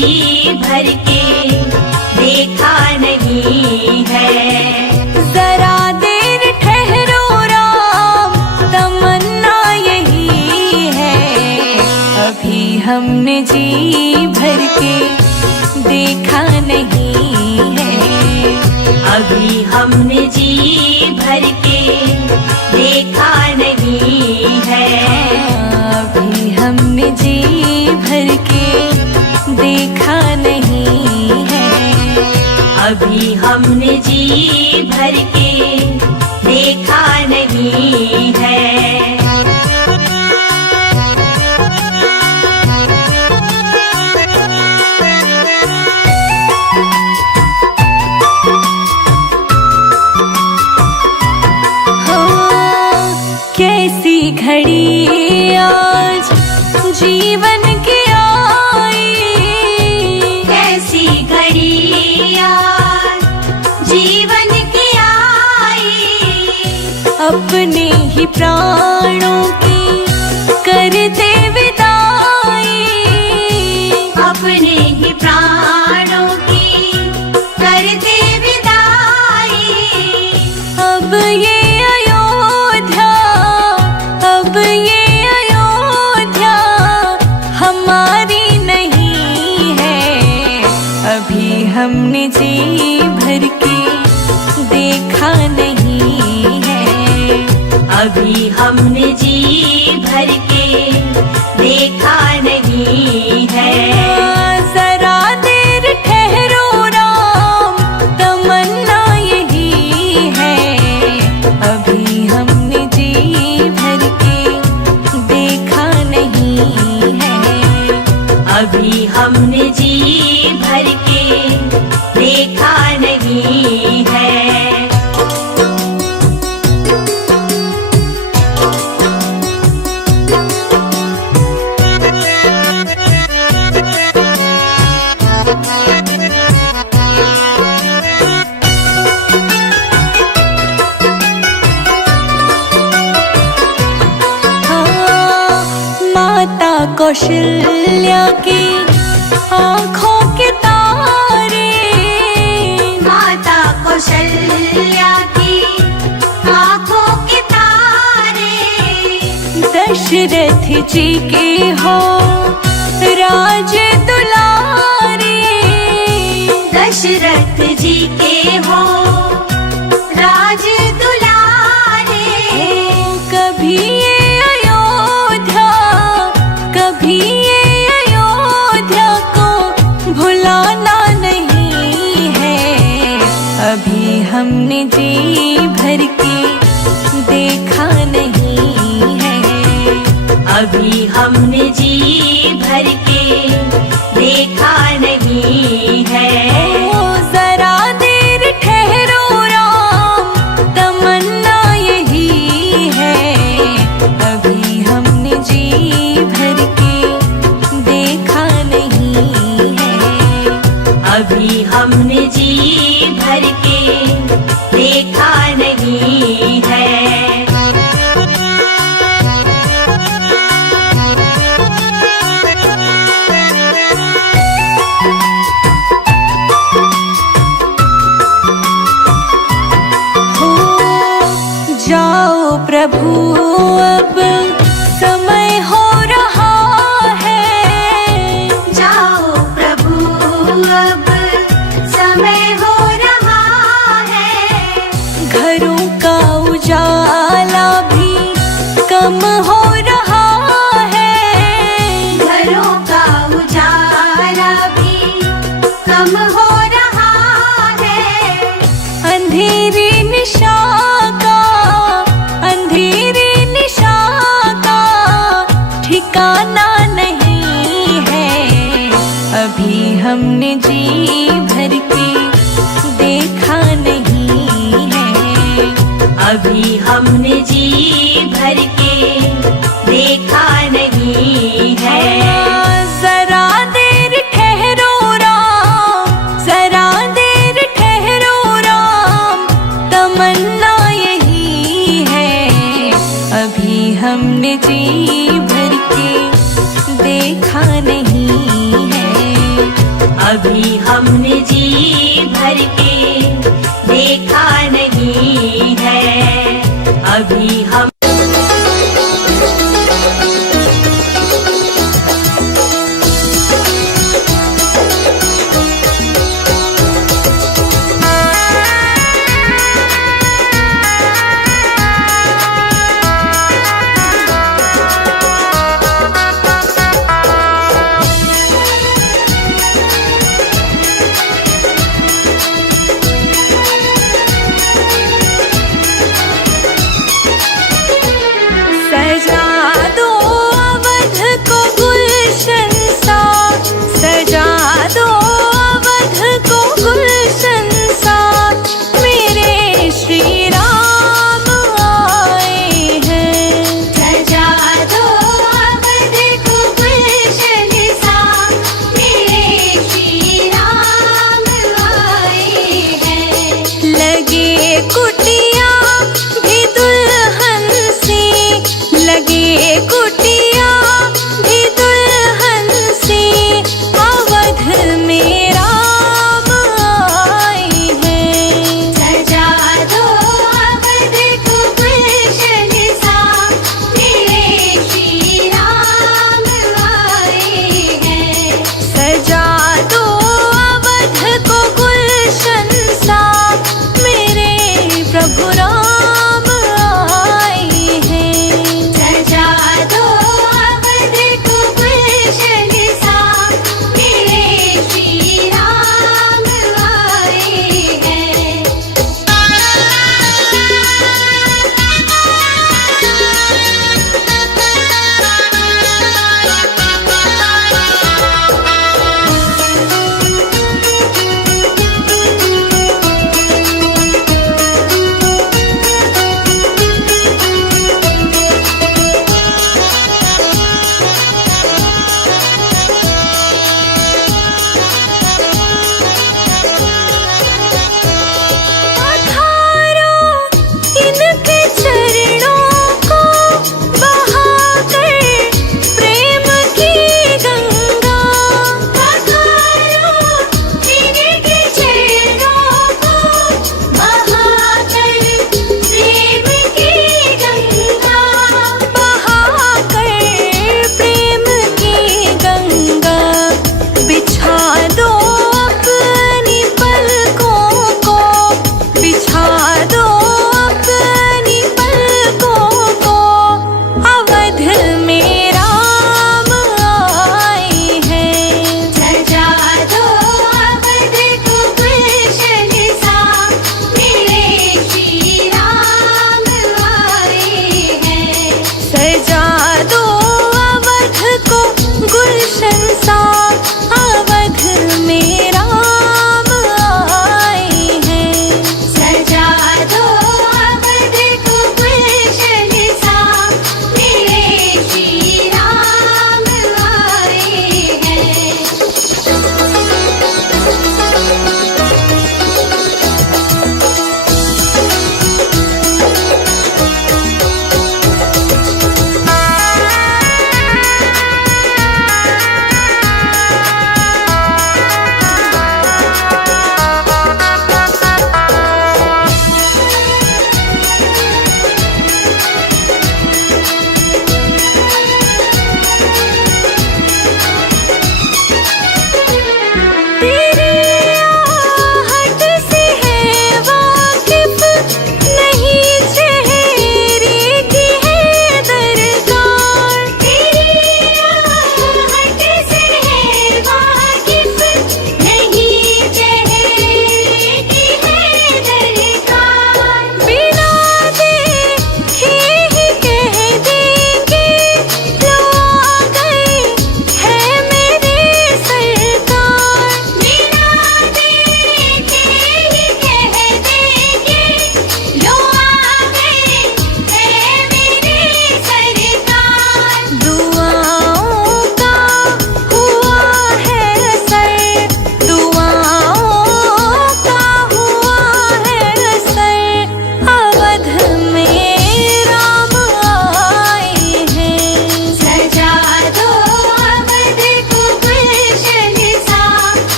भर के देखा नहीं है। जरा देर ठहरो राम, तमन्ना यही है, अभी हमने जी भर के देखा नहीं है। अभी हमने जी भर के देखा नहीं है। अभी हमने जी भर के देखा नहीं है। अभी हमने जी भर के देखा नहीं है। कैसी घड़ी आज जीवन की आई, कैसी घड़ी आज जीवन की आई। अपने ही प्राणों की करते विदाई, अपने ही प्राणों की करते विदाई। अब ये अब ये अयोध्या हमारी नहीं है। अभी हमने जी भर के देखा नहीं है। अभी हमने जी भर के देखा नहीं है। जरा देर ठहरो राम, तमन्ना यही है, अभी हमने जी भर के देखा नहीं है। अभी हमने जी भर के देखा नहीं है। माता कौशल्या की आँखों के तारे, माता कौशल्या की आँखों के तारे। दशरथ जी के हो राज दुलारे, दशरथ जी के हो राज दुलारे। कभी ये अयोध्या, कभी ये अयोध्या को भुलाना नहीं है। अभी हमने जी भर के देखा नहीं है। अभी हमने जी भर के देखा नहीं है। जरा देर ठहरो राम, तमन्ना यही है, अभी हमने जी भर के देखा नहीं है। अभी हमने जी भर के देखा नहीं है। जाओ प्रभु अब समय हो रहा है। जाओ प्रभु अब समय हो रहा है। घरों का उजाला भी कम हो रहा है। घरों का उजाला भी कम हो रहा है। अंधेरी निशा का, अंधेरी निशा का ठिकाना नहीं है। अभी हमने जी भर के देखा नहीं है। अभी हमने जी भर के देखा नहीं है। जरा देर ठहरो राम, जरा देर ठहरो राम, तमन्ना यही है, अभी हमने जी भर के देखा नहीं है। हमने जी भर के देखा नहीं है। अभी हम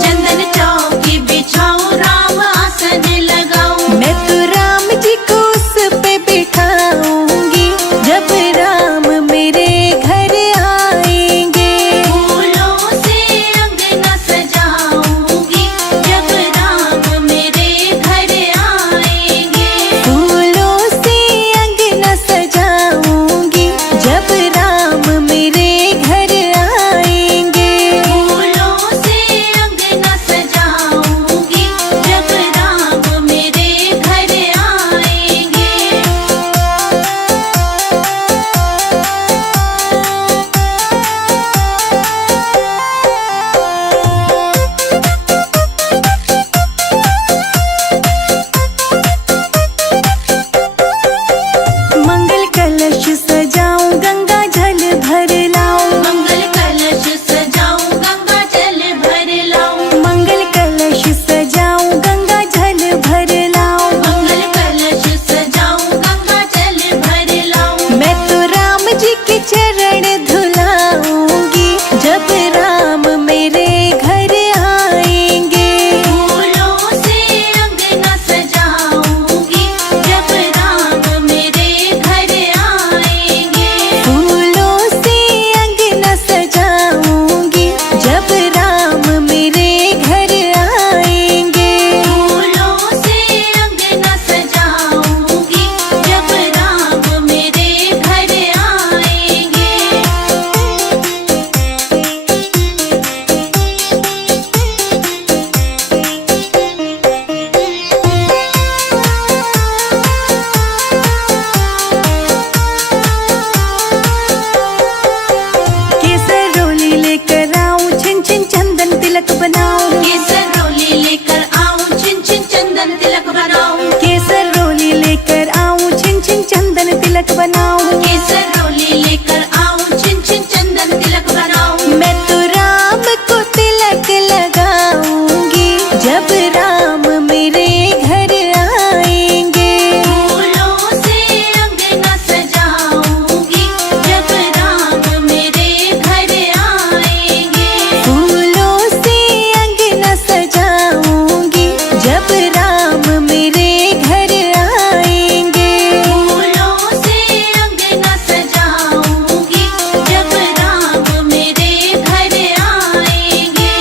चंदन चौकी बिछाऊं, राम आसन लगाऊं। मैं तो राम जी को उस पे बिठाऊंगी जब राम मेरे घर आएंगे। फूलों से अंगना सजाऊंगी जब राम मेरे घर आएंगे। फूलों से अंगना सजाऊंगी जब राम मेरे घर आएंगे। फूलों से अंगना सजाऊंगी जब राम मेरे घर आएंगे। मंगल कलश सजाऊं, गंगा जल भर लाऊं। मंगल कलश सजाऊं, गंगा जल भर लाऊं। मंगल कलश सजाऊं, गंगा जल भर लाऊं। मंगल कलश सजाऊं, गंगा जल भर लाऊं। मैं तो राम जी के चरण धुलाऊंगी जब राम मेरे घर आएंगे। फूलों से अंगना सजाऊंगी जब राम मेरे घर आएंगे। फूलों से अंगना सजाऊंगी जब राम मेरे घर आएंगे। फूलों से अंगना सजाऊंगी जब राम मेरे घर आएंगे। केसर रोली लेकर आऊं, छिन छिन चंदन तिलक बनाऊं। केसर रोली लेकर आऊं, छिन छिन चंदन तिलक बनाऊं। केसर रोली लेकर आऊं, छिन छिन चंदन तिलक बनाऊं। केसर रोली लेकर आऊं, छिन छिन चंदन तिलक बनाऊं। मैं तो राम को तिलक लगाऊंगी जब राम मेरे घर आएंगे। फूलों से अंगना सजाऊंगी जब राम मेरे घर आएंगे। फूलों से अंगना सजाऊंगी जब राम मेरे घर आएंगे। फूलों से अंगना सजाऊंगी जब राम मेरे घर आएंगे।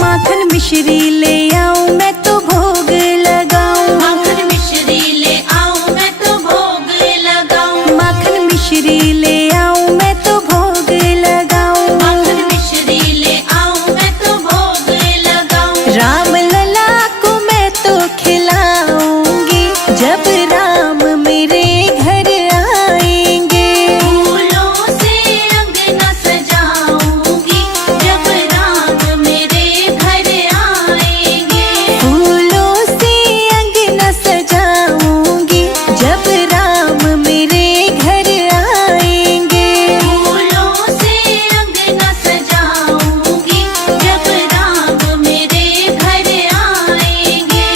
माखन मिश्री ले आऊं, मैं तो भोग लगाऊं। माखन मिश्री ले आऊं, मैं तो भोग लगाऊं। माखन मिश्री ले आऊं, मैं तो भोग लगाऊं। माखन मिश्री ले आऊं, मैं तो भोग लगाऊं। राम लला को मैं तो खिलाऊंगी जब राम मेरे घर आएंगे। फूलों से अंगना सजाऊंगी जब राम मेरे घर आएंगे। फूलों से अंगना सजाऊंगी जब राम मेरे घर आएंगे। फूलों से अंगना सजाऊंगी जब राम मेरे घर आएंगे।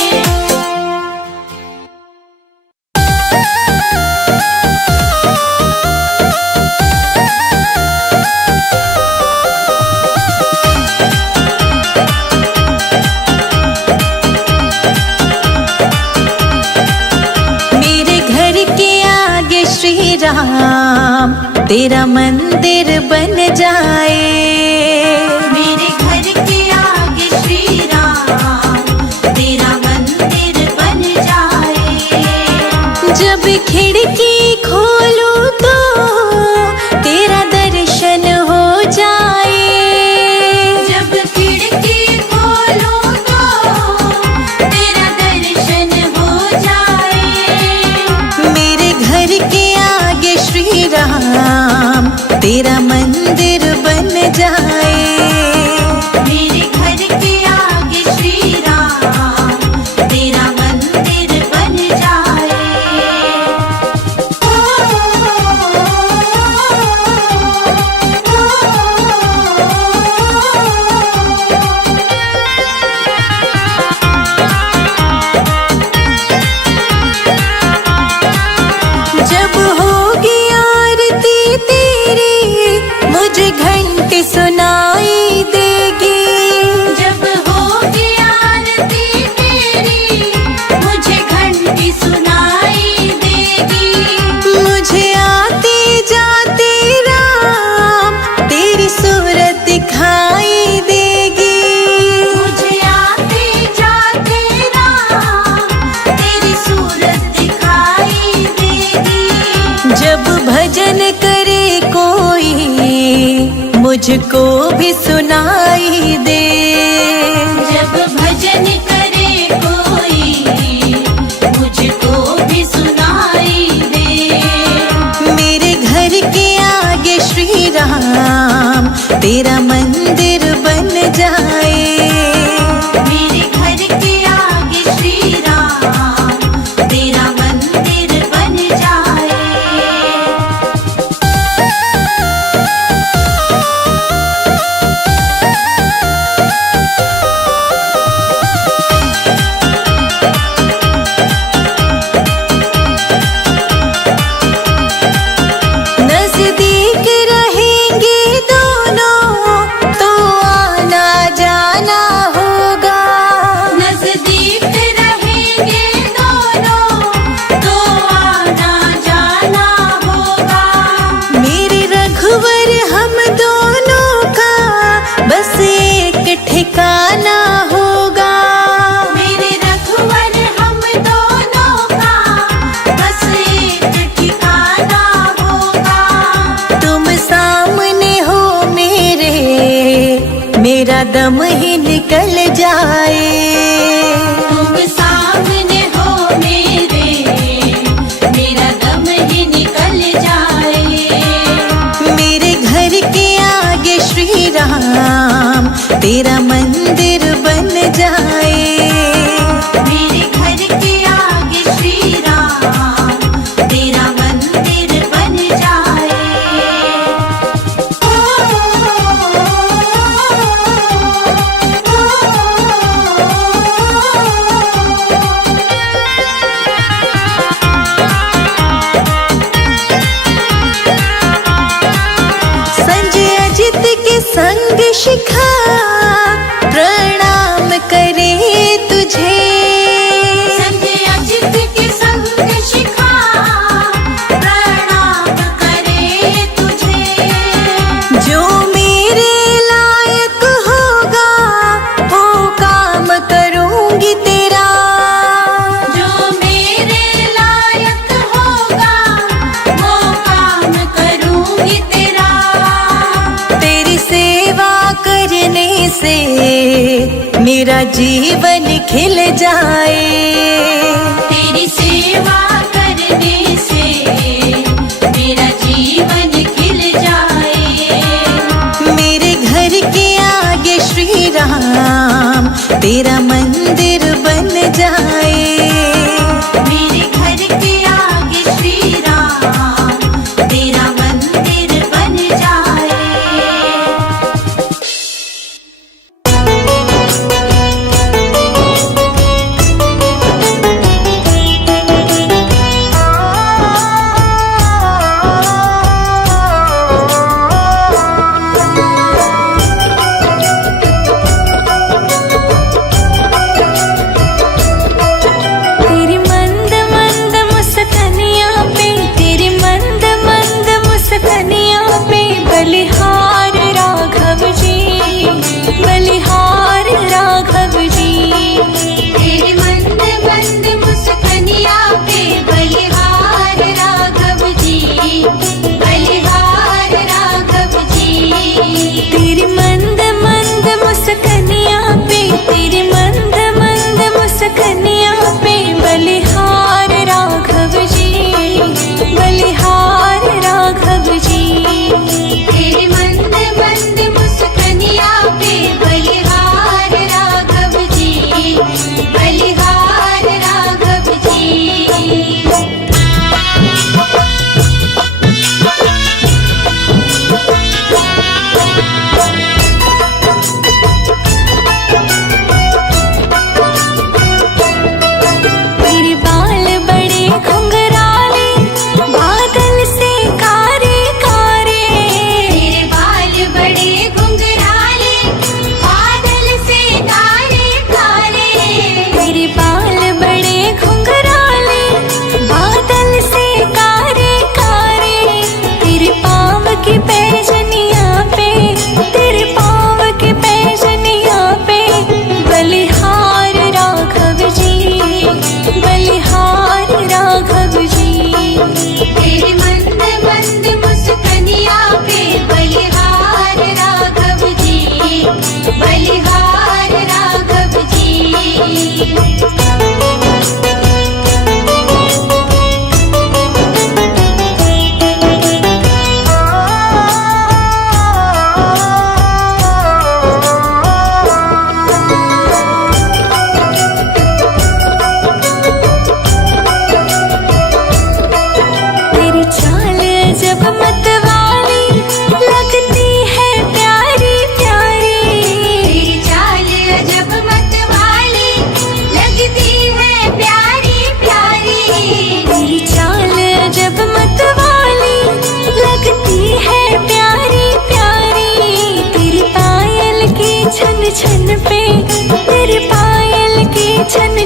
मेरे घर के आगे श्री राम तेरा मंदिर बन जाए। मेरे घर के आगे श्री राम तेरा मंदिर बन जाए। जब खिड़की खोलूं तो तेरा दर्शन हो जाए। जब खिड़की खोलूं तो तेरा दर्शन हो जाए। मेरे घर के आगे श्री राम तेरा मंदिर बन मुझको भी सुनाई दे। जब भजन करे कोई मुझको भी सुनाई दे। मेरे घर के आगे श्री राम तेरा मंदिर बन जाए। मेरे घर के आगे श्री राम तेरा मंदिर बन जाए। नजदीक रहेंगे दोनों तो आना जाना होगा। नजदीक रहेंगे दोनों तो आना जाना होगा। मेरे रघुवर हम दोनों का बस एक ठिकाना होगा। मेरे रघुवर हम दोनों का बस एक ठिकाना होगा। तुम सामने हो मेरा दम ही निकल जाए। तुम सामने हो मेरा दम ही निकल जाए। मेरे घर के आगे श्री राम तेरा मंदिर बन जाए। मेरे घर के आगे श्री राम तेरा मंदिर बन जाए। संजय अजित के संग शिखा प्रणाम करे तुझे। संजय अजित के संग शिखा प्रणाम करे तुझे। जो मेरे लायक होगा वो काम करूंगी तेरा। जो मेरे लायक होगा वो काम करूंगी तेरा। तेरी सेवा करने से मेरा जीवन खिल जाए। तेरी सेवा करने से मेरा जीवन खिल जाए। मेरे घर के आगे श्री राम तेरा मंदिर बन जाए। मेरे घर के आगे श्री राम तेरा मंदिर बन जाए।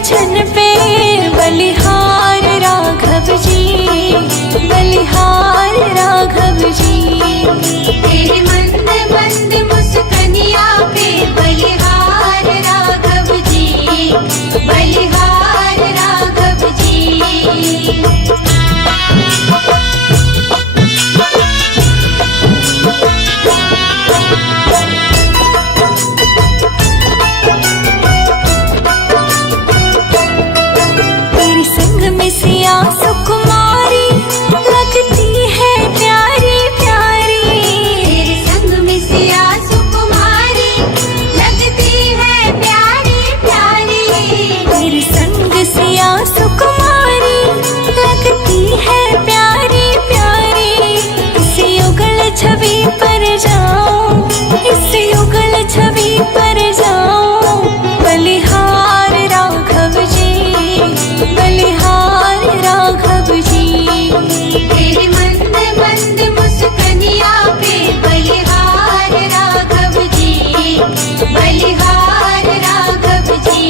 छन पे बलिहार राघव जी, बलिहार राघव जी। तेरे मंद मंद मुस्कनिया पे बलिहार राघव जी, बलिहार राघव जी। तेरे संग में सिया सुकुमारी लगती है प्यारी प्यारी। तेरे संग में सिया सुकुमारी लगती है प्यारी प्यारी। तेरे संग सिया सुकुमारी लगती है प्यारी प्यारी। इस युगल छवि पर जाऊं, इस युगल छवि पर जाऊं, बलिहार राघव जी, बलिहार राघव जी। तेरे मंद मंद मुस्कनिया पे बलिहार राघव जी, बलिहार राघव जी।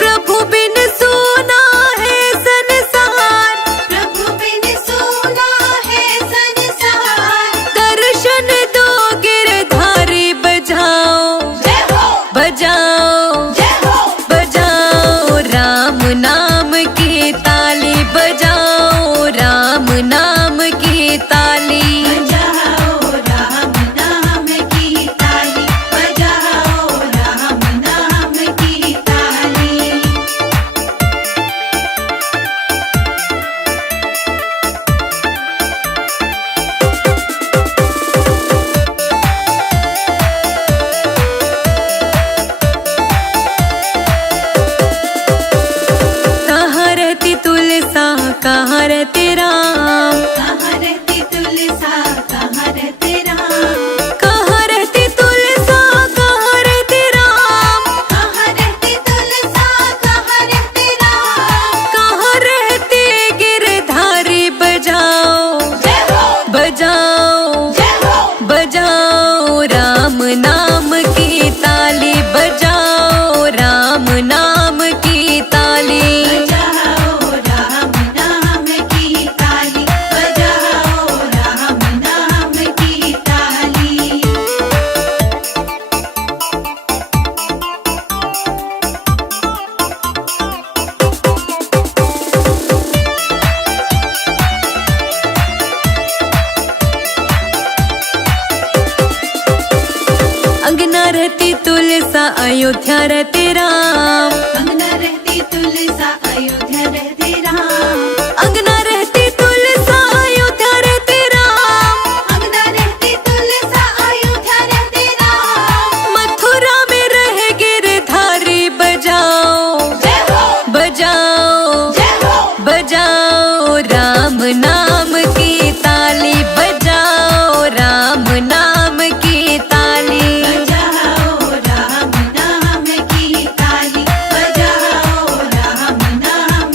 प्रभु बिन सोना है संसार, प्रभु बिन सोना है संसार। दर्शन दो गिरधारी बजाओ, जय हो, बजाओ, जय हो, बजाओ राम नाम की ताली, बजाओ राम नाम की ताली। बजाओ राम नाम की ताली, बजाओ राम नाम की ताली। कहाँ रहती तुलसा, कहाँ रहते राम, कहाँ रहती तुलसा, कहाँ रहते राम। कहाँ रहती तुलसा, कहाँ रहते राम, कहाँ रहती तुलसा, कहाँ रहते राम। कहाँ रहते गिरधारी बजाओ, जय हो, बजाओ, जय हो, बजाओ राम नाम की ताली, बजाओ राम नाम की ताली। बजाओ राम नाम की ताली, बजाओ राम नाम की ताली। अंगना रहती तुलसा, अयोध्या रहते राम, अंगना रहती तुलसा, अयोध्या रहते राम। अंगना रहती तुलसा, अयोध्या रहते राम। अंगना रहती तुलसा, अयोध्या रहते राम। मथुरा में रहे गिरधारी बजाओ, जय हो, बजाओ, जय हो, बजाओ राम नाम की ताली, बजाओ राम नाम की ताली। बजाओ राम नाम की ताली, बजाओ राम नाम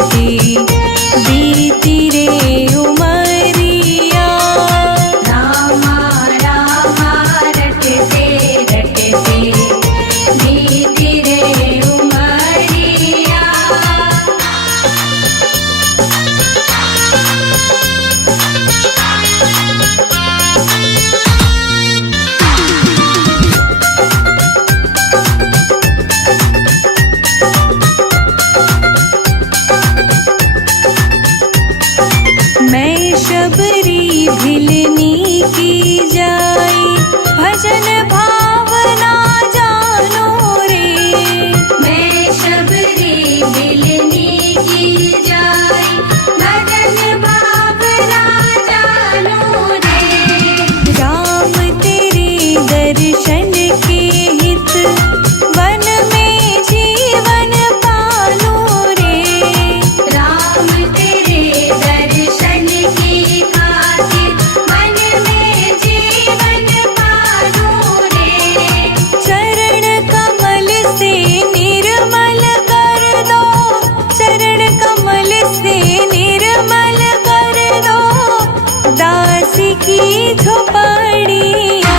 रटते बीती रे उमरिया। रामा रामा रटते रटते बीती रे उमरिया। मैं शबरी भिलनी की जाई भजन भावना जानो रे। मैं शबरी भिलनी की जाई भजन भावना जानो रे। राम तेरे दर्शन के हित वन में जीवन पालो रे। राम तेरे दर्शन की खातिर मन में जीवन पालो रे। चरण कमल से निर्मल कर दो, चरण कमल से निर्मल कर दो दास की झोपड़िया।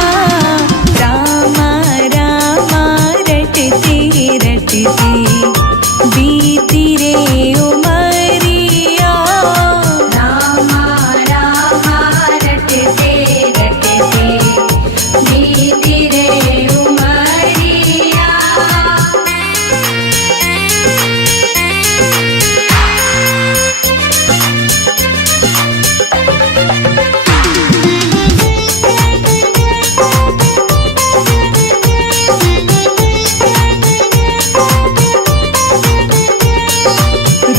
रामा रामा रटते रटते बीती रे उमरिया। रामा रामा रटते रटते बीती रे उमरिया।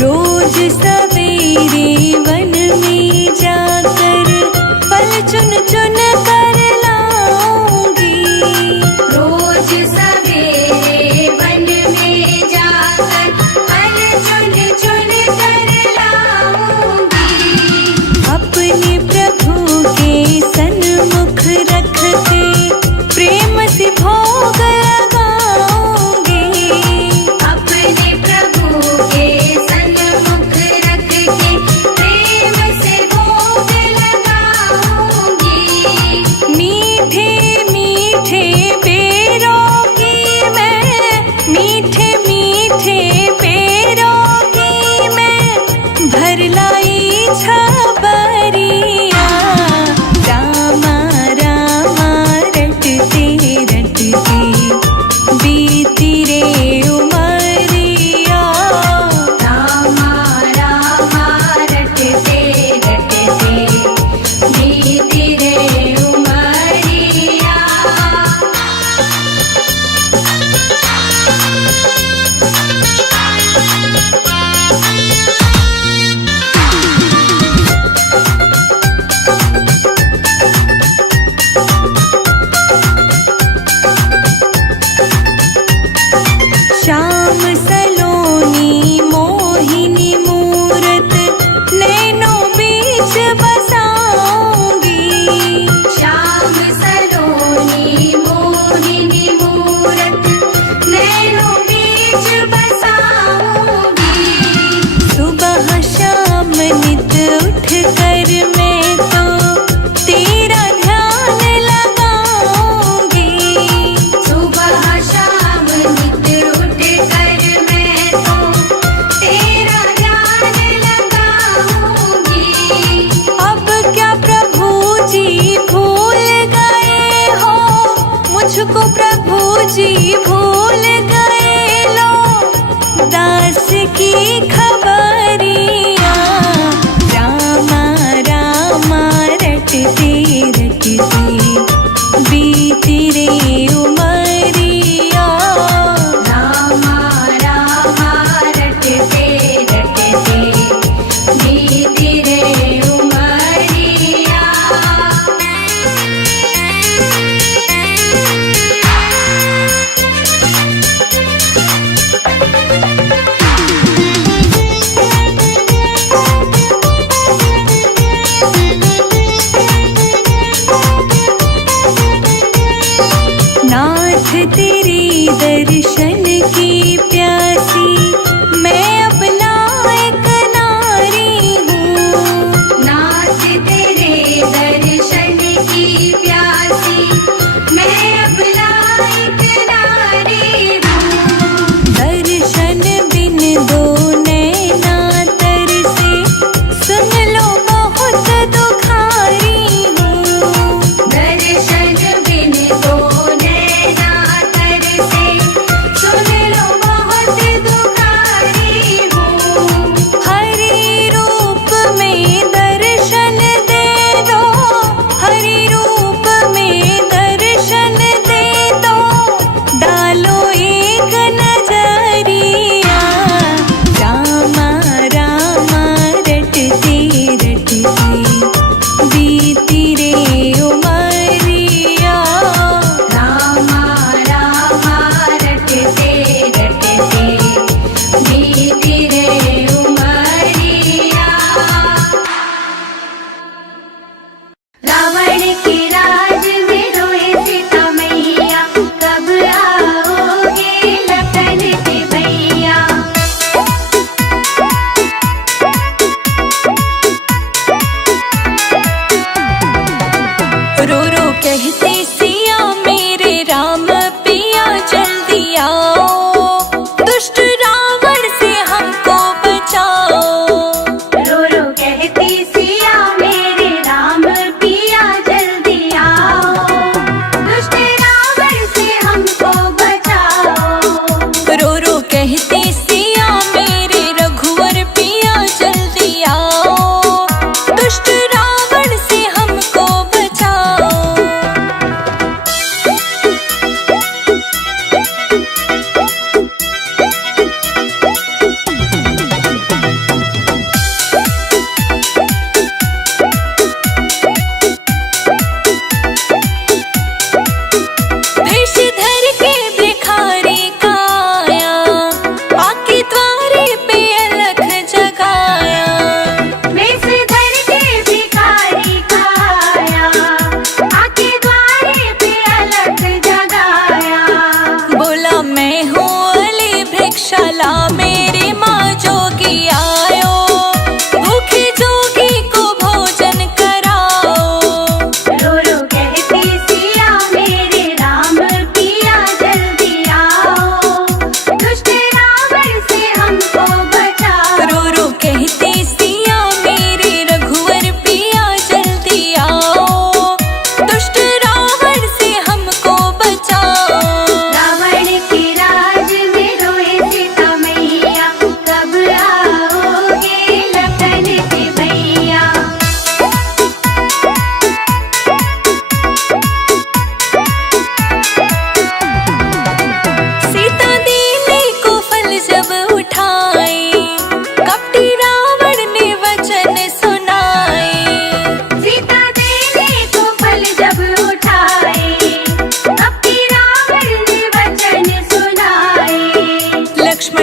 रोज सवेरे वन में जाकर फल चुन चुन कर लाऊंगी। रोज सवेरे वन में जाकर फल चुन चुन कर लाऊंगी। अपने प्रभु के सन्मुख रख के प्रेम से भोग लगाऊंगी। अपने प्रभु के सन्मुख रख के प्रेम से भोग लगाऊंगी। मीठे मीठे पेरों की मैं, मीठे मीठे पेरों की मैं भर लाई छबरिया। रामा रामा रटते रटते बीती रे उमरिया। रामा रामा रटते रटते बीती रे उमरिया।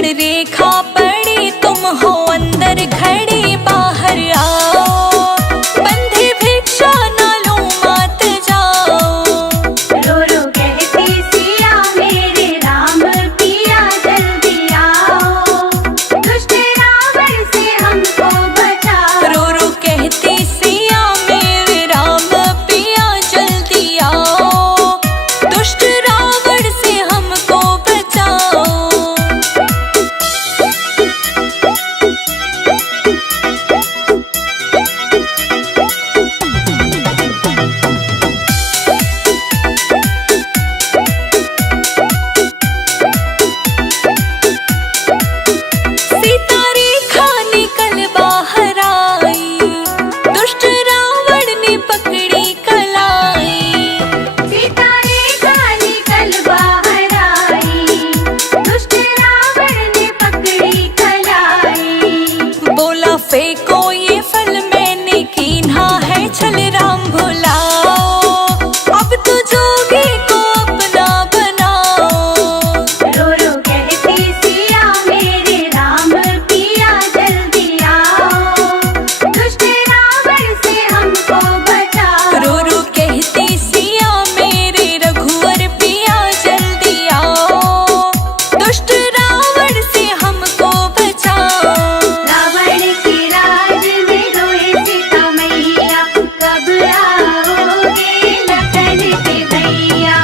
लक्ष्मण रेखा पड़ी तुम हो अंदर खड़ी बाहर आओ, बंधे भिक्षा ना लो मात जाओ। रो रो कहती सिया मेरे राम पिया जल्दी आओ, दुष्ट रावण से हमको बचाओ। रो रो कहती सिया मेरे राम पिया जल्दी आओ, दुष्ट रावण से हमको बचाओ। सीता रेखा निकल बाहर आई, दुष्ट रावण ने पकड़ी कलाई। सीता रेखा निकल बाहर आई, दुष्ट रावण ने पकड़ी कलाई। बोला फेंको ये फल मैंने कीन्हा है छल राम भुलाओ, अब तो जोगी को अपना बनाओ। रो रो कहती सिया मेरे राम पिया जल्दी आओ, दुष्ट रावण से हमको बचाओ। रो रो कहती सिया मेरे रघुवर पिया जल्दी आओ, दुष्ट रावण से हमको बचाओ। रावण के राज में रोए सीता मैया, कब आओगे लखन के भैया।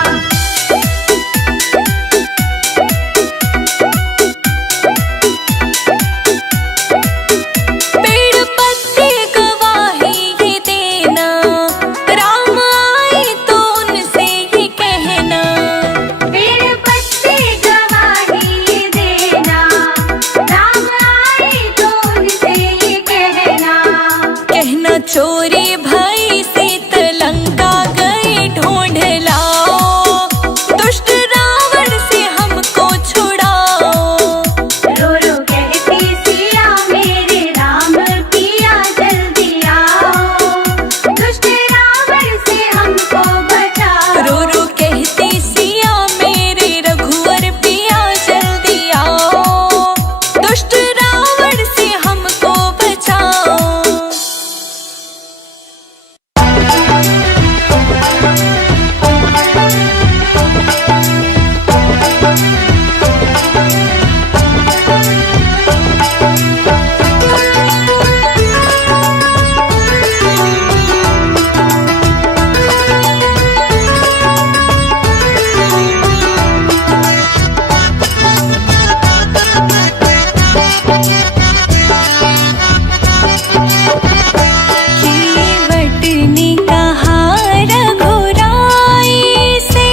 पेड़ पत्ते गवाही ये देना, राम आए तो उनसे ये कहना। पेड़ पत्ते गवाही देना, राम आए तो उनसे ये कहना। कहना चोरी भई सीत लंका गए ढूंढ लाओ, दुष्ट रावण से हमको छुड़ाओ। रो रो कहती सिया मेरे राम पिया जल्दी आओ, दुष्ट रावण से हमको बचाओ। रो रो कहती सिया मेरे रघुवर पिया जल्दी आओ, दुष्ट रावण से हमको बचाओ। कीवटनी कहा रघुराई से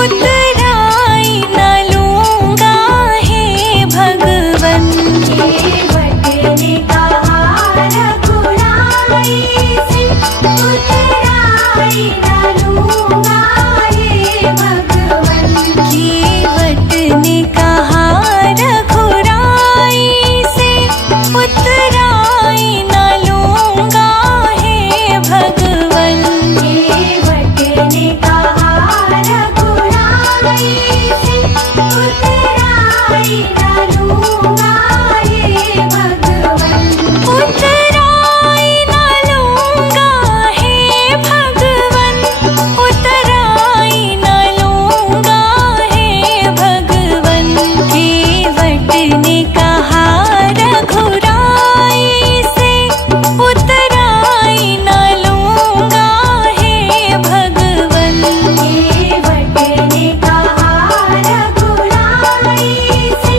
उतराई न लूंगा हे भगवन। केवट ने कहा रघुराई से उतराई न लूंगा हे भगवन। कीवट ने कहा रघुराई से उतराई न लूंगा हे भगवन। केवट ने कहा रघुराई से उतराई न लूंगा हे भगवन। उतराई न लूंगा हे भगवन, उतराई न लूंगा हे भगवन। केवट ने कहा रघुराई से उतराई न लूंगा हे भगवन। केवट ने कहा रघुराई से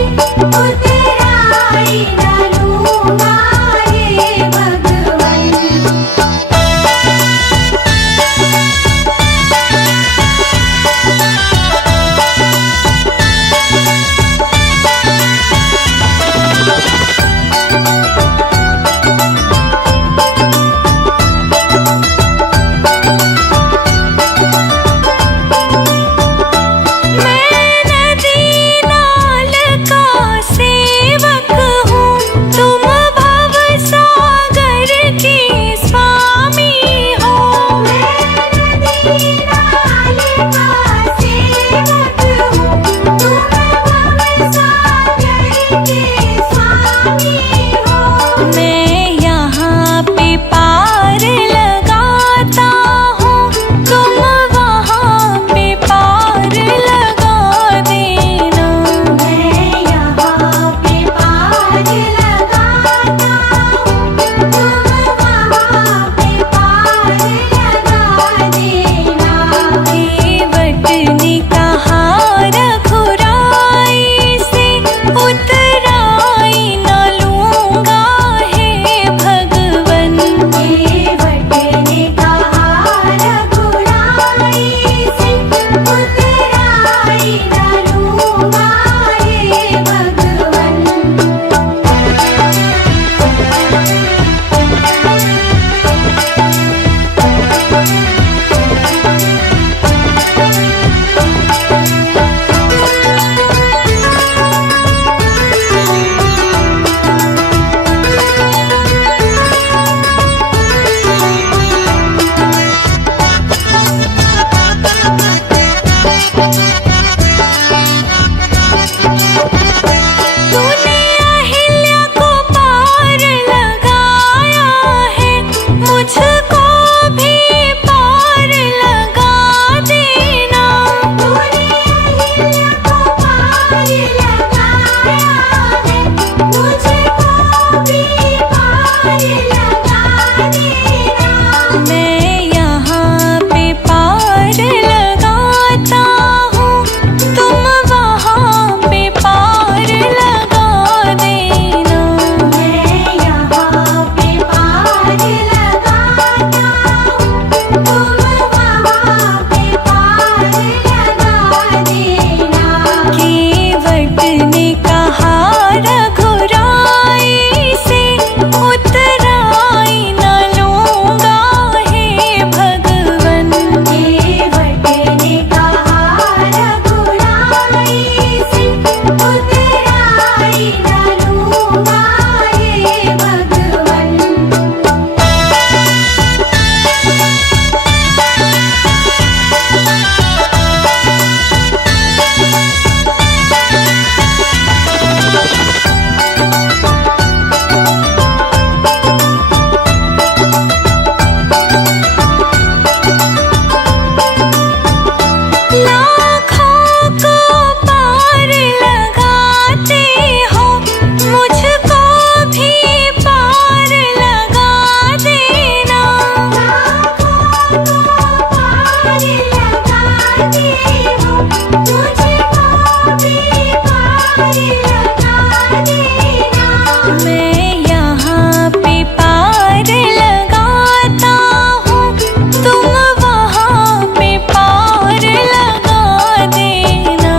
रघुराई से उतराई न लूंगा हे भगवन। केवट ने कहा रघुराई से उतराई न लूंगा हे भगवन। लाखों को पार लगाते हो मुझको भी पार लगा देना। लाखों को पार लगाते हो मुझको भी पार लगा देना। मैं यहाँ पे पार लगाता हूँ तुम वहाँ पे पार लगा देना।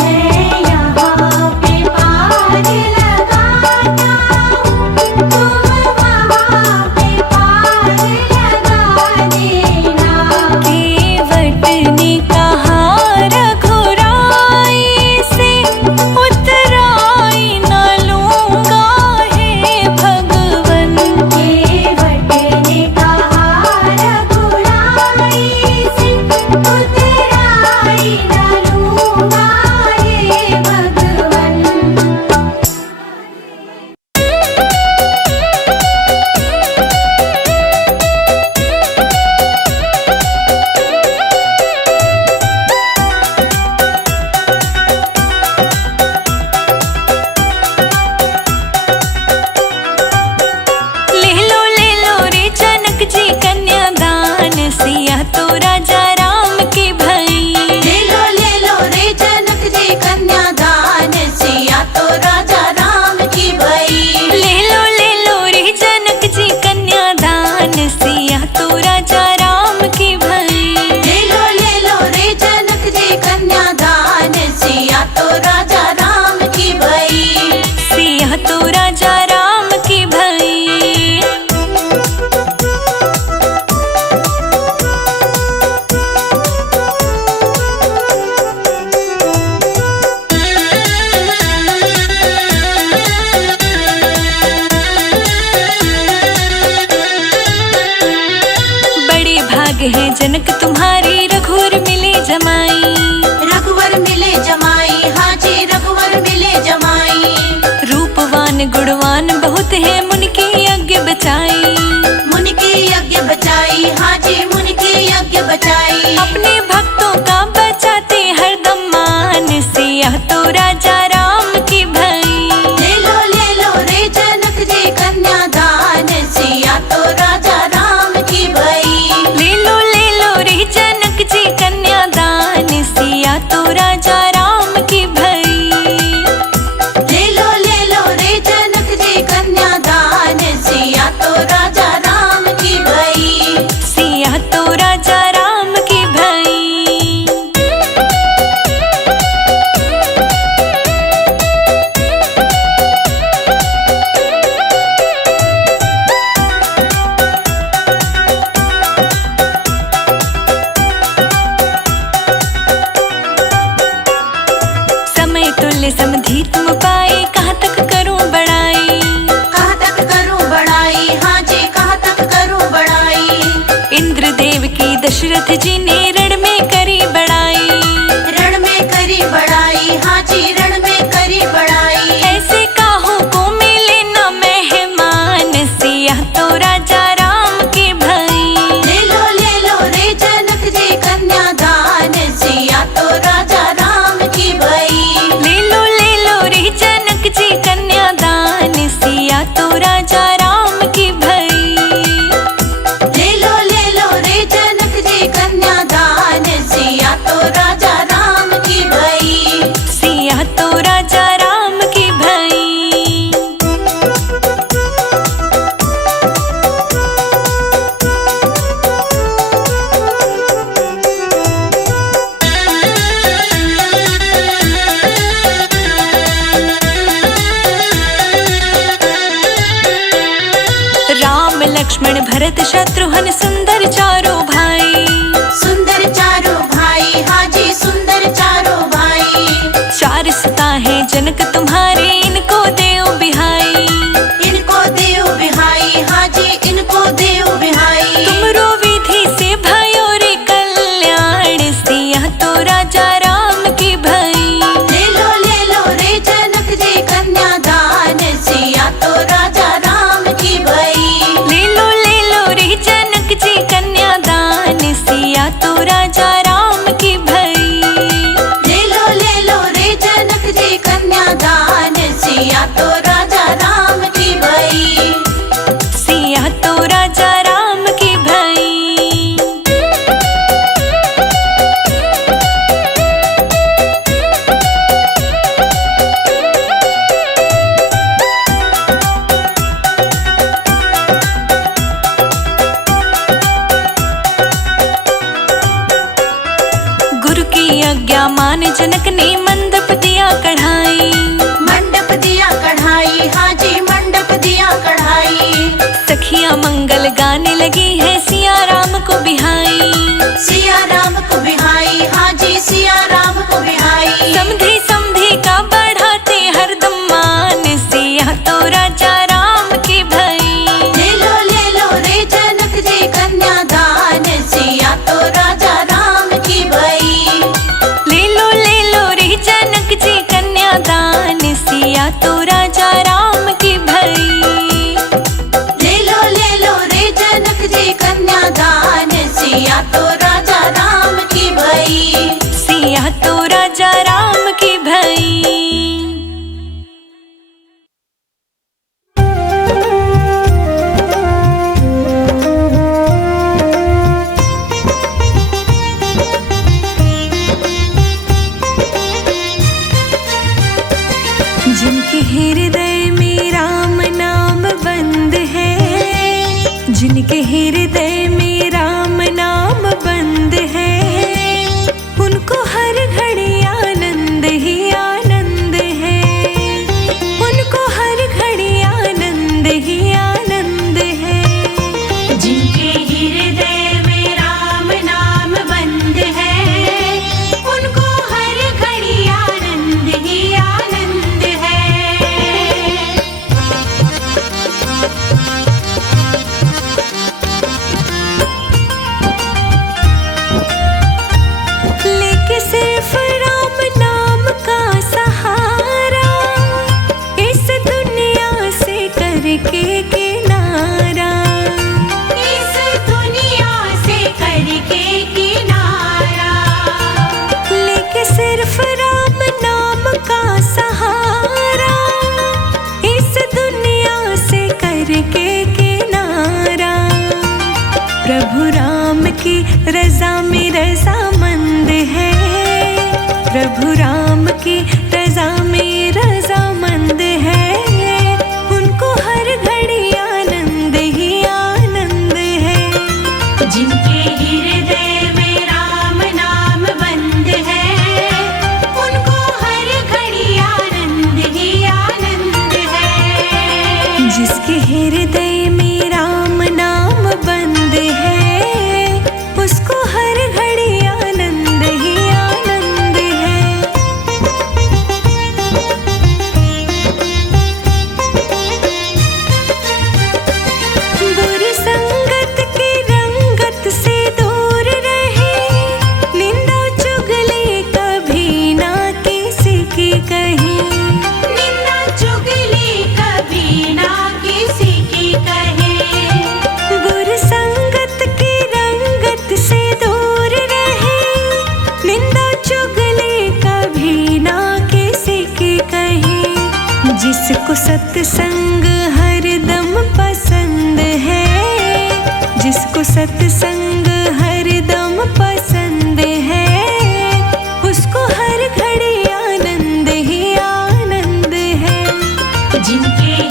मैं यहाँ पे पार लगाता हूँ तुम वहाँ पे पार लगा देना। केवट ने कहा रघुराई से उतराई न लूंगा हे भगवन। केवट ने कहा रघुराई से उतराई न लूंगा हे भगवन। ले लो रे जनक जी कन्यादान सिया तो राजा राम की भई। ले लो रे जनक जी कन्यादान सिया तो राजा राम की भई। ले लो रे जनक जी कन्यादान सिया तो राजा राम की भई। ले लो रे जनक जी कन्यादान सिया तो राजा राम की भई। सिया तो राजा राम की भई। बड़े भाग है जनक तुम्हारी रघुवर मिले जमाई। रघुवर मिले जमाई हाजी रघुवर मिले जमाई। रूपवान गुणवान बहुत है मुनि की यज्ञ बचाई। मुनि की यज्ञ बचाई हाजी मुनि की यज्ञ बचाई। अपने भक्तों का बचाते हरदम मान सिया तो राजा राम की भई। ले लो रे जनक जी कन्यादान सिया तो राजा राम की भई। ले लो रे जनक जी कन्यादान सिया तो राजा राम की भई। ले लो रे जनक जी कन्यादान सिया तो राजा राम की भई। सिया तो राजा राम की भई। समय तुल्य समधि तुम पाए कहाँ तक करूं बड़ाई। कहाँ तक करूं बड़ाई हाजी कहाँ तक करूं बड़ाई। इंद्रदेव की दशरथ जी ने रण में करी बड़ाई। रण में करी बड़ाई हाजी रण में करी बड़ाई। ऐसे काहू को मिले न मेहमान सिया तो राजा राम की भई। ले लो रे जनक जी कन्यादान सिया तो राजा राम की भई। ले लो रे जनक जी कन्यादान सिया तो राजा राम की भई। ले लो रे जनक जी कन्यादान भरत शत्रुघ्न सुंदर चारों भाई। सुंदर चारों भाई, हाजी सुंदर चारों भाई। चार सुता है जनक तुम्हारे, इनको देव बिहाई। इनको देव बिहाई, हाजी इनको देव बिहाई। तुमरो विधि से भयो रे कल्याण, सिया तो राजा राम की भई। ले लो रे जनक जी कन्यादान, सिया तो राजा राम की भई। ले लो रे जनक जी कन्यादान, सिया तो राजा राम की भई। ले लो रे जनक जी कन्यादान, सिया तो राजा राम की भई। सिया तो राजा राम की भई। गुरु की आज्ञा मान जनक ने मंडप दिया कढ़ाई। मंडप दिया कढ़ाई, हाजी मंडप दिया कढ़ाई। सखिया मंगल गाने लगी है, सिया राम को बिहाई। सिया राम को बिहाई, हाजी सिया राम को बिहाई। समधी समधी का बढ़ाते हरदम मान, सिया तो राजा राम की भई। ले लो रे जनक जी कन्यादान, सिया तो राजा राम की भई। ले लो रे जनक जी कन्यादान, सिया तो राजा राम की भई। ले लो रे जनक जी कन्यादान, सिया तो राजा राम की भई। सिया तो राजा राम की भई। जिनके हृदय में राम नाम बंद है, जिनके हृदय में राम नाम बंद है, उनको हर घड़ी आनंद ही आनंद है। उनको हर घड़ी आनंद ही आनंद है। जिनके हृदय में राम नाम बंद है, उनको हर घड़ी आनंद ही आनंद है। लेके सिर्फ राम नाम का सहारा, इस दुनिया से करके किनारा। इस दुनिया से करके किनारा। लेके सिर्फ राम नाम का सहारा, इस दुनिया से करके किनारा। प्रभु राम की रजा में रजामंद है, प्रभु राम की रजा में रजामंद है। उनको हर घड़ी आनंद ही आनंद है। जिनके हृदय में राम नाम बंद है, उनको हर घड़ी आनंद ही आनंद है। जिसके हृदय में राम नाम बंद है, उसको हर घड़ी आनंद ही आनंद है। बुरी संगत की रंगत से दूर रहे, निंदा चुगली कभी ना किसी की कही। निंदा चुगली कभी ना किसी की कहे। बुरी संगत की रंगत से दूर रहे, निंदा चुगली कभी ना किसी की कही। जिसको सत्संग हरदम पसंद है, जिसको सत्संग हरदम पसंद है, उसको हर घड़ी आनंद ही आनंद है। जिनके